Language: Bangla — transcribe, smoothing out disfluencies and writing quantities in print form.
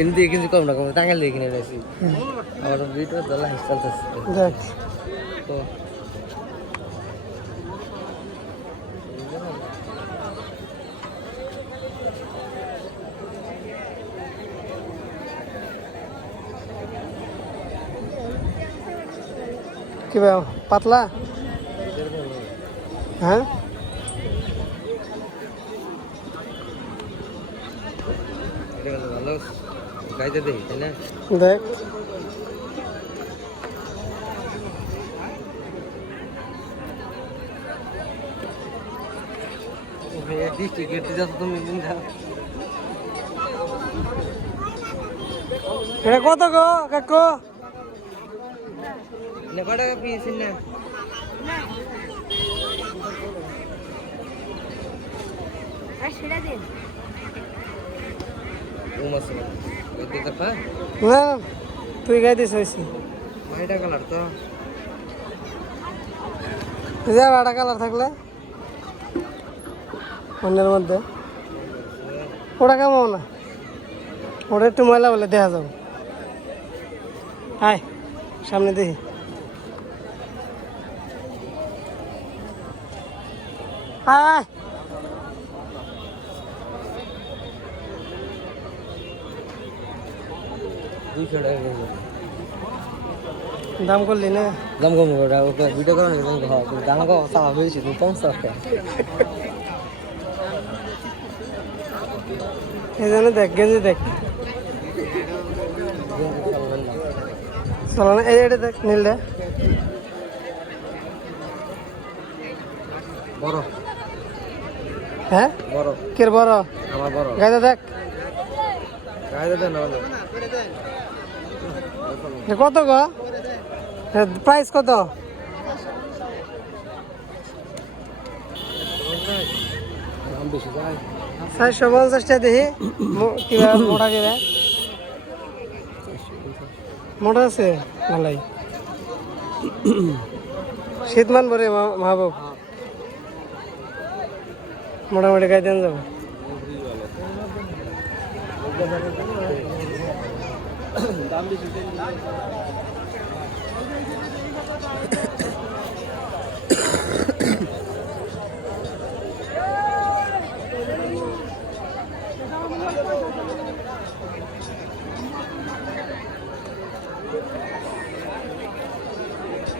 এমনি কিছু কম না কম টাঙ্গাল দিয়ে কিনে নিয়েছি আমার ভিডিও দলা চলতেছে দেখ তো কি পাতলা হ্যাঁ ভালো গাইতে দেখি তাই না দেখ টিকিট যাচ্ছ তুমি এটা কত গো কাকু কত টাকা পেয়েছেন না না তুই গাই দিস হয়েছি এটা কালার তো আটা কালার থাকলে অন্যের মধ্যে ওটা কেমন না ওটা একটু ময়লা বলে দেখা যাবে হাই সামনে দেখি হাই দাম করলি না দাম কম ভিডিও করো দাম কম সাহা হয়েছে তুমি 50 টাকা এই জন্য দেখ গেঞ্জি দেখ চলো না এটা দেখ নীলটা বড় হ্যাঁ বড় কে বড় আমার বড় গাইতে দেখ গাইতে দেন না কত গো প্রাইস কত দাম বেশি যায় 450 টাকা দেখি কিবা মোটা কিবা মোটা আছে ভালাই শীত মান পরে মাহবুব মোটামুটি গাই দেন যাবো দাম বেশি